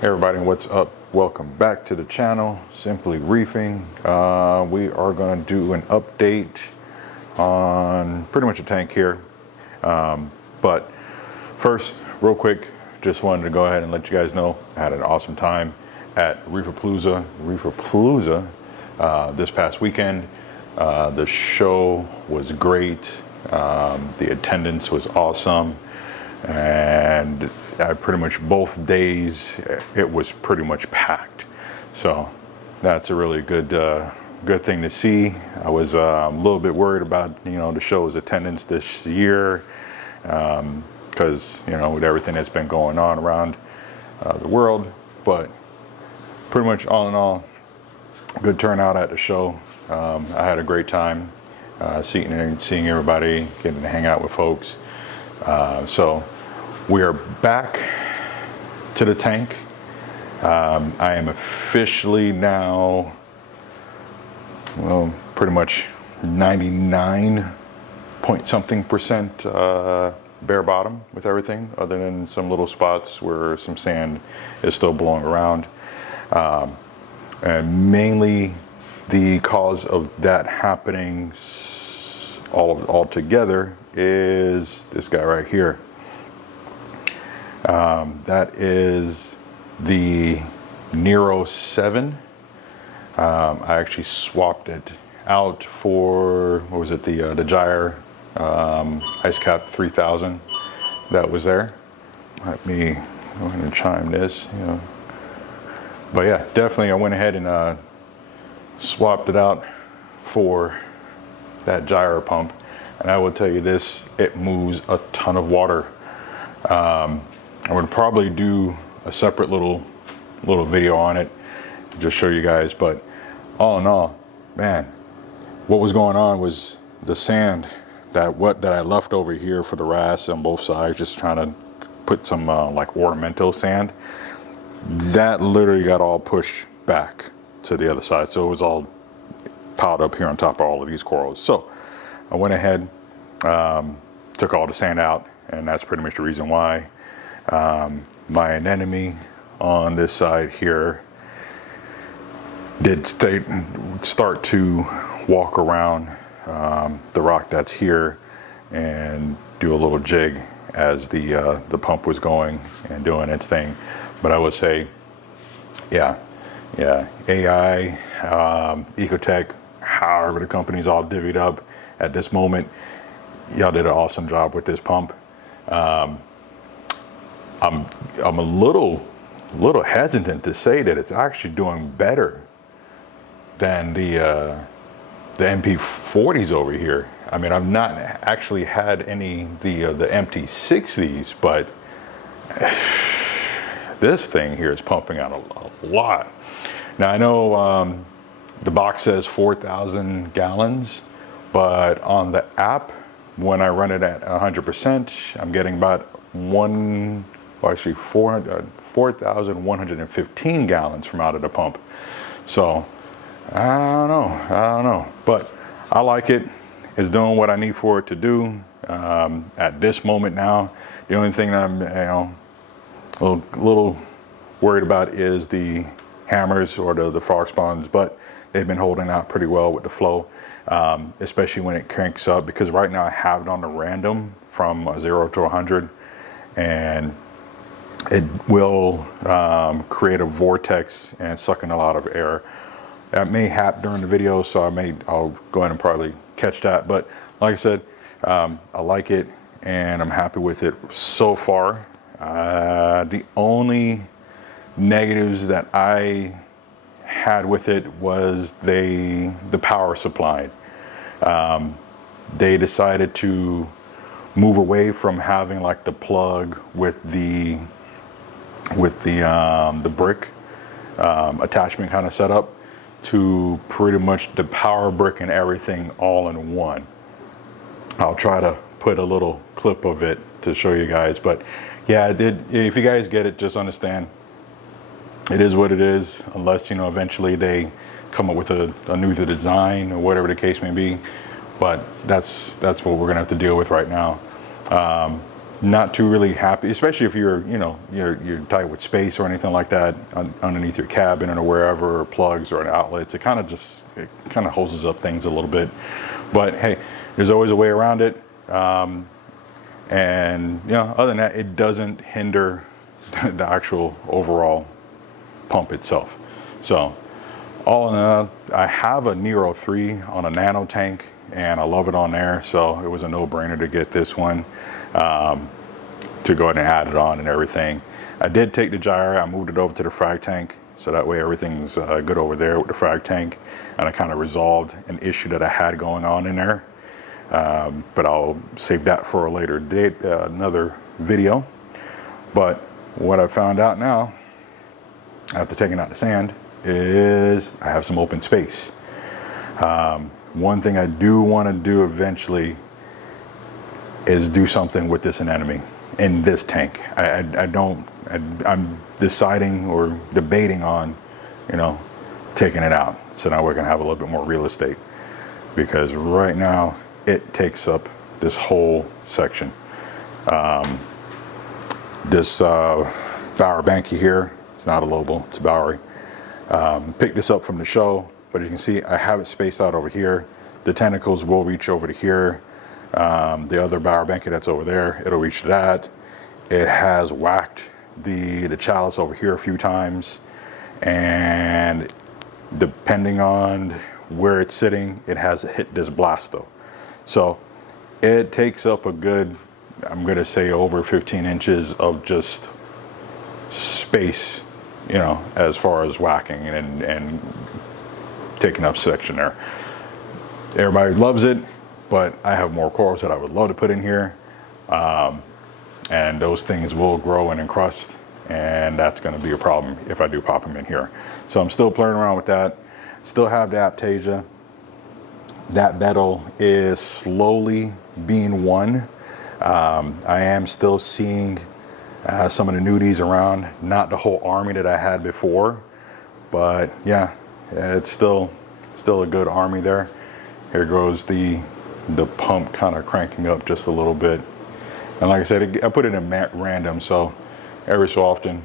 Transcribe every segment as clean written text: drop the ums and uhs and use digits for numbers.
Hey everybody, what's up? Welcome back to the channel, Simply Reefing. We are going to do an update on pretty much a tank here. But first, real quick, just wanted to go ahead and let you guys know I had an awesome time at Reefapalooza this past weekend. The show was great. The attendance was awesome. And pretty much both days it was pretty much packed, so that's a really good thing to see. I was a little bit worried about the show's attendance this year, because with everything that's been going on around the world, but pretty much all in all, good turnout at the show. I had a great time seeing everybody, getting to hang out with folks. So we are back to the tank. I am officially now, well, pretty much 99 point something percent bare bottom with everything, other than some little spots where some sand is still blowing around. And mainly the cause of that happening all together is this guy right here. That is the Nero 7. I actually swapped it out for, what was it, the Gyre Ice Cap 3000 that was there. Let me go ahead and chime this. But yeah, definitely I went ahead and swapped it out for that gyro pump, and I will tell you this, it moves a ton of water. I would probably do a separate little video on it, just show you guys. But all in all, man, what was going on was the sand that I left over here for the RAS on both sides, just trying to put some like ornamental sand, that literally got all pushed back to the other side, so it was all piled up here on top of all of these corals. So I went ahead, took all the sand out, and that's pretty much the reason why. My anemone on this side here did start to walk around the rock that's here and do a little jig as the pump was going and doing its thing. But I would say, yeah, AI, Ecotech, however the company's all divvied up at this moment, y'all did an awesome job with this pump. I'm a little hesitant to say that it's actually doing better than the MP40s over here. I mean, I've not actually had any the MT60s, but this thing here is pumping out a lot. Now I know the box says 4,000 gallons, but on the app, when I run it at 100%, I'm getting about 4,115 gallons from out of the pump. So I don't know, but I like it. It's doing what I need for it to do at this moment now. The only thing that I'm a little worried about is the hammers or the frog spawns, but they've been holding out pretty well with the flow, especially when it cranks up, because right now I have it on the random from 0 to 100, and it will create a vortex and suck in a lot of air. That may happen during the video, so I'll go ahead and probably catch that. But like I said, I like it and I'm happy with it so far. The only negatives that I had with it was the power supply. They decided to move away from having like the plug with the brick attachment kind of setup to pretty much the power brick and everything all in one. I'll try to put a little clip of it to show you guys, but yeah, if you guys get it, just understand it is what it is, unless eventually they come up with a new design or whatever the case may be. But that's what we're gonna have to deal with right now. not too really happy, especially if you're, you know, you're tight with space or anything like that underneath your cabin or wherever, or plugs or outlets. It kind of hoses up things a little bit. But hey, there's always a way around it. And you know, other than that, it doesn't hinder the actual overall pump itself. So all in all, I have a Nero 3 on a nano tank, and I love it on there. So it was a no-brainer to get this one, to go ahead and add it on and everything. I did take the gyre, I moved it over to the frag tank, so that way everything's good over there with the frag tank, and I kind of resolved an issue that I had going on in there. But I'll save that for a later date, another video. But what I found out now, after taking out the sand, is I have some open space. One thing I do want to do eventually is do something with this anemone in this tank. I'm deciding or debating on, you know, taking it out. So now we're gonna have a little bit more real estate, because right now it takes up this whole section. This Bower Banky here, it's not a Lobel, it's a Bowery. Picked this up from the show, but you can see I have it spaced out over here. The tentacles will reach over to here. The other Bower Banky that's over there, it'll reach to that. It has whacked the chalice over here a few times, and depending on where it's sitting, it has hit this blasto. So it takes up a good, I'm gonna say over 15 inches of just space, you know, as far as whacking and taking up section there. Everybody loves it, but I have more corals that I would love to put in here. And those things will grow and encrust, and that's gonna be a problem if I do pop them in here. So I'm still playing around with that. Still have the Aptasia. That battle is slowly being won. I am still seeing some of the nudies around, not the whole army that I had before, but yeah, it's still a good army there. Here goes the pump kind of cranking up just a little bit. And like I said, I put it in random, so every so often,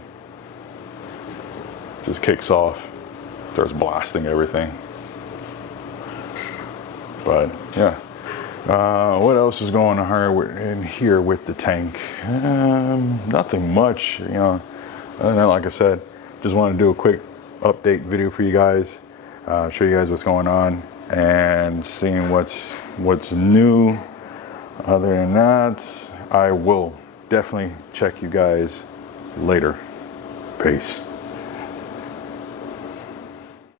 just kicks off, starts blasting everything. But yeah, what else is going on in here with the tank? Nothing much, you know. Other than that, like I said, just want to do a quick update video for you guys, show you guys what's going on and seeing what's new. Other than that, I will definitely check you guys later. Peace.